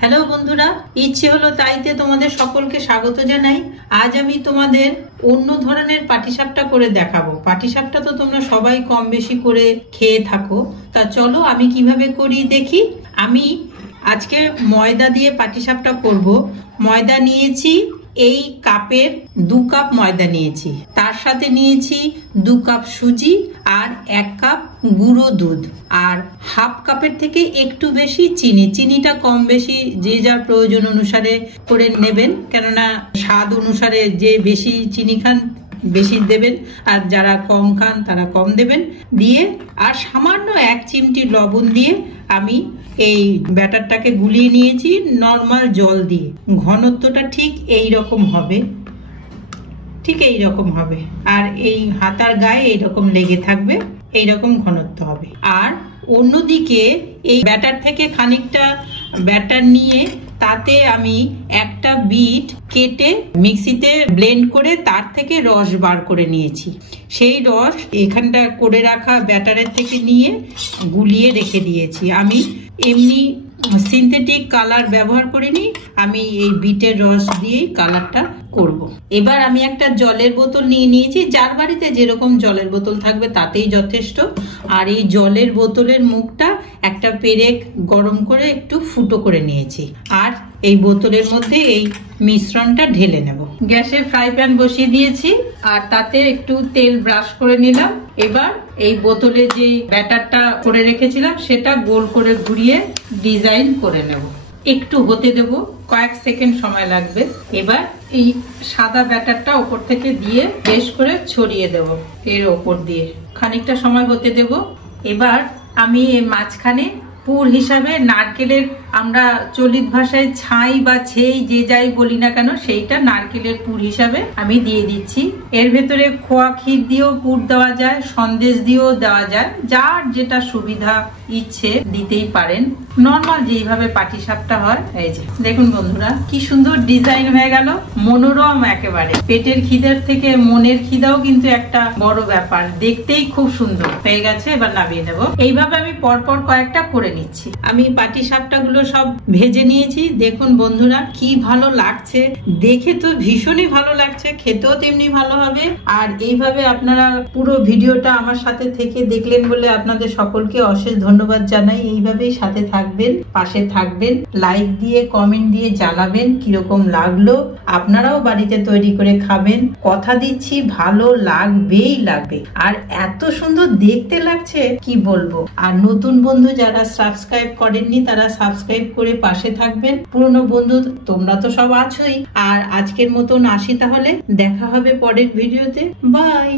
Hello বন্ধুরা, ইচ্ছে হলো তাইতে তোমাদের সকলকে স্বাগত জানাই। আজ আমি তোমাদের অন্য ধরনের পাটিসাপটা করে দেখাবো। পাটিসাপটা তো তোমরা সবাই কম বেশি করে খেয়ে থাকো, তা চলো আমি কিভাবে করি দেখি। আমি আজকে ময়দা দিয়ে পাটিসাপটা করব। ময়দা নিয়েছি এই কাপের 2 কাপ ময়দা নিয়েছি, তার সাথে নিয়েছি 2 কাপ সুজি আর 1 কাপ গুঁড়ো দুধ আর হাফ কাপের থেকে একটু বেশি চিনি। চিনিটা কম বেশি যে যার প্রয়োজন অনুসারে করে নেবেন, কেননা স্বাদ অনুসারে যে বেশি চিনি খান বেশি দেবেন আর যারা কম খান তারা কম দেবেন। দিয়ে আর সামান্য 1 চিমটি লবণ দিয়ে আমি এই ব্যাটারটাকে গুলিয়ে নিয়েছি নর্মাল জল দিয়ে। ঘনত্বটা ঠিক এই রকম হবে, ঠিক এই রকম হবে, আর এই হাতার গায়ে এইরকম লেগে থাকবে, এইরকম ঘনত্ব হবে। আর অন্যদিকে এই ব্যাটার থেকে খানিকটা ব্যাটার নিয়ে তাতে আমি একটা বিট কেটে মিক্সিতে ব্লেন্ড করে তার থেকে রস বার করে নিয়েছি। সেই রস এখানটা করে রাখা ব্যাটারের থেকে নিয়ে গুলিয়ে রেখে দিয়েছি। আমি এমনি সিনথেটিক কালার ব্যবহার করিনি, আমি এই বিটের রস দিয়েই কালারটা করব। এবার আমি একটা জলের বোতল নিয়ে নিয়েছি, যার বাড়িতে যেরকম জলের বোতল থাকবে তাতেই যথেষ্ট। আর এই জলের বোতলের মুখটা একটা পেরেক গরম করে একটু ফুটো করে নিয়েছি, আর এই বোতলের মধ্যে এই মিশ্রণটা ঢেলে নেব। গ্যাসে ফ্রাই প্যান বসিয়ে দিয়েছি আর তাতে একটু তেল ব্রাশ করে নিলাম। এবার এই বোতলে যে ব্যাটারটা করে রেখেছিলাম সেটা গোল করে ঘুরিয়ে ডিজাইন করে নেব। একটু হতে দেব, কয়েক সেকেন্ড সময় লাগবে। এবার এই সাদা ব্যাটারটা ওপর থেকে দিয়ে বেশ করে ছড়িয়ে দেব এর ওপর দিয়ে, খানিকটা সময় হতে দেব। এবার আমি এই মাঝখানে পুর হিসাবে নারকেলের, আমরা চলিত ভাষায় ছাই বা ছেই যে যাই বলি না কেন, সেইটা নারকেলের পুর হিসাবে আমি দিয়ে দিচ্ছি। এর ভেতরে খোয়া ক্ষীর দিয়েও পুর দেওয়া যায়, সন্দেশ দিয়েও দেওয়া যায়, যার যেটা সুবিধা ইচ্ছে দিতেই পারেন। নর্মাল যেইভাবে পাটিসাপটা হয়। এই যে দেখুন বন্ধুরা, কি সুন্দর ডিজাইন হয়ে গেল, মনোরম একেবারে। পেটের খিদের থেকে মনের খিদাও কিন্তু একটা বড় ব্যাপার, দেখতেই খুব সুন্দর হয়ে গেছে। এবার নামিয়ে নেব। এইভাবে আমি পরপর কয়েকটা করে নিচ্ছি। আমি পাটিসাপটা গুলো সব ভেজে নিয়েছি। দেখুন বন্ধুরা কি ভালো লাগছে, দেখে তো ভীষণই ভালো লাগছে, খেতেও তেমনি ভালো হবে। আর এইভাবে আপনারা পুরো ভিডিওটা আমার সাথে থেকে দেখলেন বলে আপনাদের সকলকে অশেষ ধন্যবাদ জানাই। এইভাবেই সাথে থাকবেন, পাশে থাকবেন, লাইক দিয়ে কমেন্ট দিয়ে জানাবেন কিরকম লাগলো। আপনারাও বাড়িতে তৈরি করে খাবেন, কথা দিচ্ছি ভালো লাগবেই লাগবে। আর এত সুন্দর দেখতে লাগছে কি বলবো। আর নতুন বন্ধু যারা সাবস্ক্রাইব করেননি তারা সাবস্ক্রাইব করে পাশে থাকবেন। পুরনো বন্ধু তোমরা তো সব আছোই। আর আজকের মতন আসি, তাহলে দেখা হবে পরের ভিডিওতে। বাই।